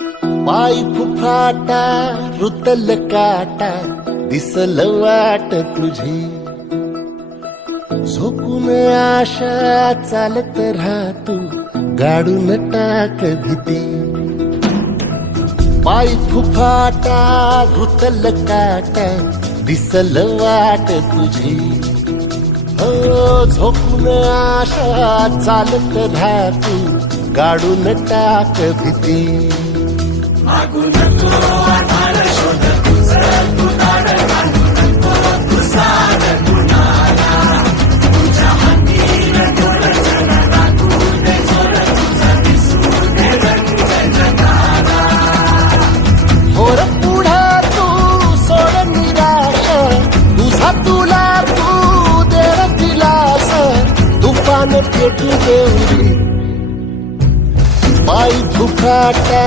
पाय फुफाटा रुतल काटा दिसल वाट तुझी झोकून आशा चालत राहतू गाडून टाक भीती पाय फुफाटा रुतल काटा दिसल वाट तुझी हो झोकून आशा चालत राहतू गाडून टाक भीती मागू नको आधार शोध तुझं तू दाड घालू नको तू सार कुणाला तुझ्या हातीन डोळं राखून दे जोर तुझा दिसू दे रंग जगाला होर पुढे तू सोड निराश तुझा तुला तू दे दिलास तुफान पेटू देऊरी पाय फुफाटा